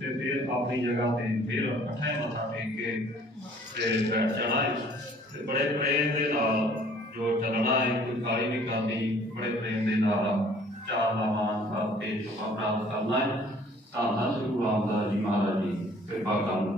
ਤੇ ਫਿਰ ਆਪਣੀ ਜਗ੍ਹਾ ਤੇ ਫਿਰ ਇਕੱਠੇ ਮੱਥਾ ਟੇਕ ਕੇ ਤੇ ਬੈਠ ਜਾਣਾ ਹੈ ਤੇ ਬੜੇ ਪ੍ਰੇਮ ਦੇ ਨਾਲ ਜੋ ਚੱਲਣਾ ਹੈ ਕੋਈ ਕਾਲੀ ਨਹੀਂ ਕਰਨੀ ਬੜੇ ਪ੍ਰੇਮ ਦੇ ਨਾਲ ਚਾਰ ਦਾ ਮਾਨ ਕਰਕੇ ਸੁਖਾ ਪ੍ਰਾਪਤ ਕਰਨਾ ਹੈ ਤਾਂ ਸਤਿ ਸ੍ਰੀ ਗੁਰੂ ਰਾਮਦਾਸ ਜੀ ਮਹਾਰਾਜ ਜੀ ਕਿਰਪਾ ਕਰਨ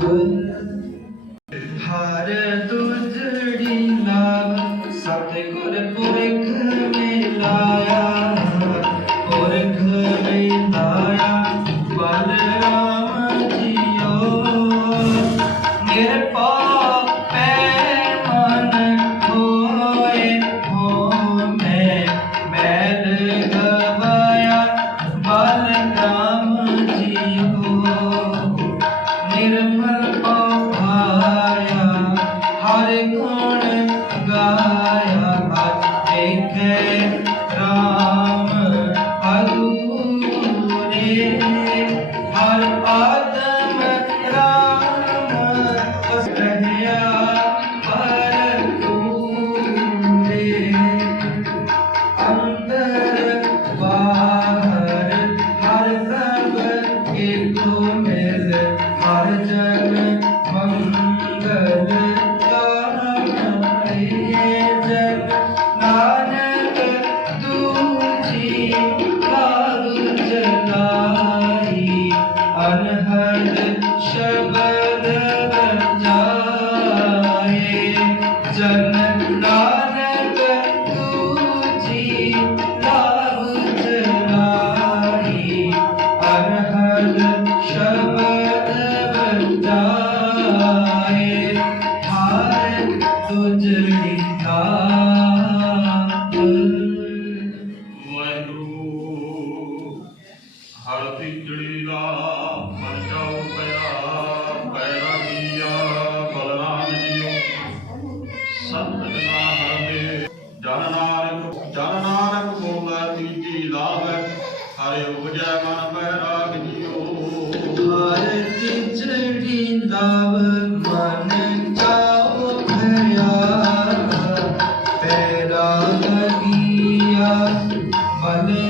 滚 ਸਤਿਗੁਰਾਂ ਹਰੇ ਜਨ ਨਾਨਕ ਜਨ ਨਾਨਕ ਬੋਲਾ ਤੀਜੀ ਲਾਵੇ ਹਰੇ ਉਪਜੈ ਮਨ ਪੈ ਰਾਗ ਜੀਓ ਹਰ ਤਿਚੜੀ ਦਾਵ ਮਨ ਚਾਉ ਭਇਆ ਪੈਰਾ ਲਗੀਆ ਮਨੇ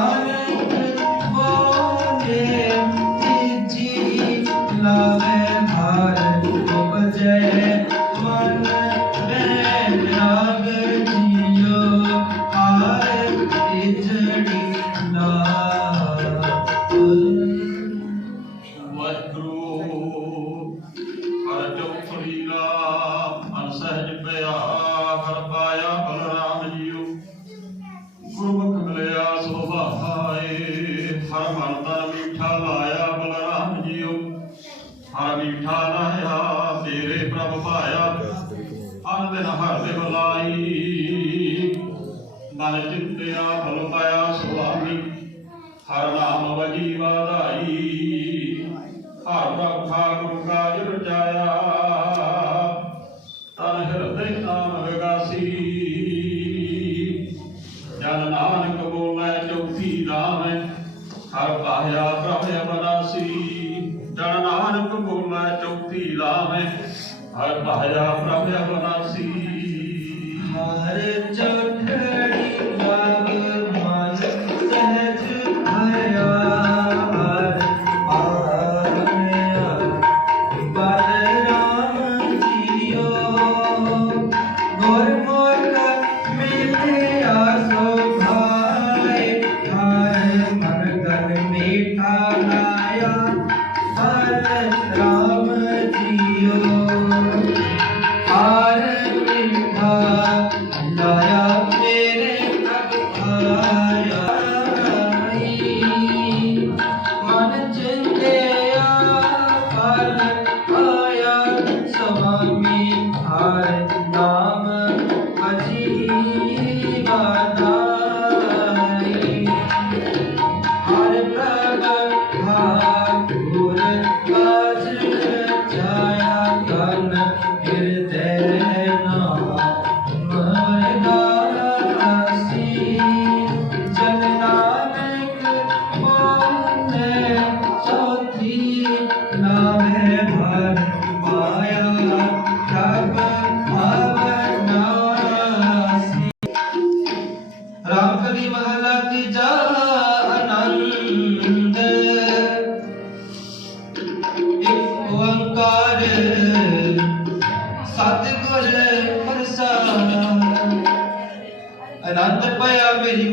ਮਿਠਾ ਲਾਇਆ ਤੇਰੇ ਪ੍ਰਭ ਭਾਇਆ। ਅੰਦ ਨਹਰ ਦੇ ਬੁਲਾਈ ਮਨ ਚਿੰਤਿਆ ਬਲ ਪਾਇਆ ਸੁਆਮੀ ਹਰ ਨਾਮ ਵਜੀ ਵਾਧਾਈ। ਹਰ ਪ੍ਰਭ ਠਾਕੁਰ ਕਾਜ ਰਚਾਇਆ। ਤਨ ਹਿਰਦੇ ਨਾਮ ਵਿਗਾਸੀ। ਜਨ ਨਾਨਕ ਬੋਲੇ ਚੌਥੀ ਨਾਮ ਹਰ ਪਾਇਆ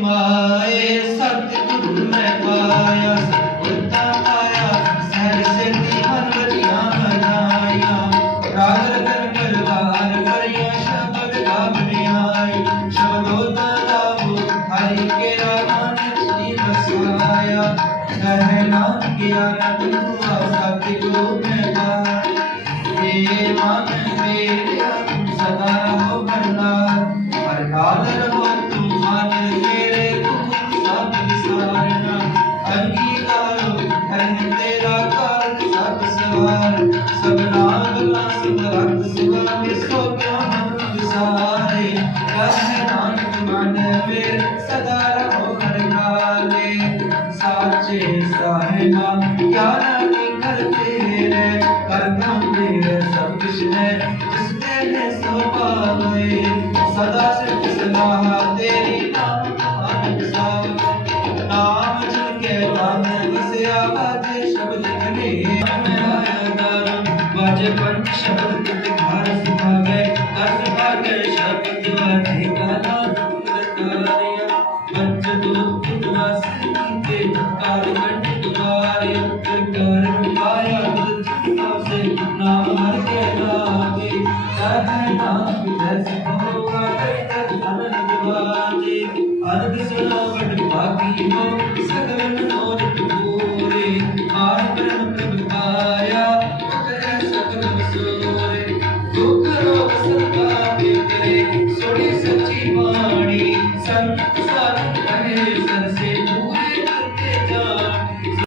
ਮਾਏ ਸਤਿਗੁਰ ਮੈਂ ਪਾਇਆ ਸਤਿਗੁਰਤਾ ਪਾਇਆ, ਸਹਿਜ ਸਿੱਧੀ ਮਨ ਵਜੀਆਂ ਮਨਾਇਆ ਰਾਗ ਰਤਨ ਪਰਵਾਰ ਕਰਿਆ, ਸ਼ਬਦ ਗਾਵ ਨਿਆਈ ਸ਼ਬਦੋਤਾ ਦਾ ਬੁੱਧ ਹਰਿ ਕੇ ਰਾਮਾਨ ਜੀ ਰਸਾਇਆ ਸਹਿ ਨਾਮ ਗਿਆ ਨਦ ਹੁਆ ਸਤਿਗੁਰੂ ਮੈਂ ਪਾਇਆ। ਏ ਮਨ ਮੇਰਿਆ ਸਦਾ ਹੋ ਬਰਨਾ ਹਰ ਕਾਲ ਰੋ சகலாகலாம் ਜੀਵੋ ਸਗਲ ਨੋਜ ਤੂਰੇ ਆਰ ਬ੍ਰਹਮ ਪ੍ਰਭ ਪਾਇਆ।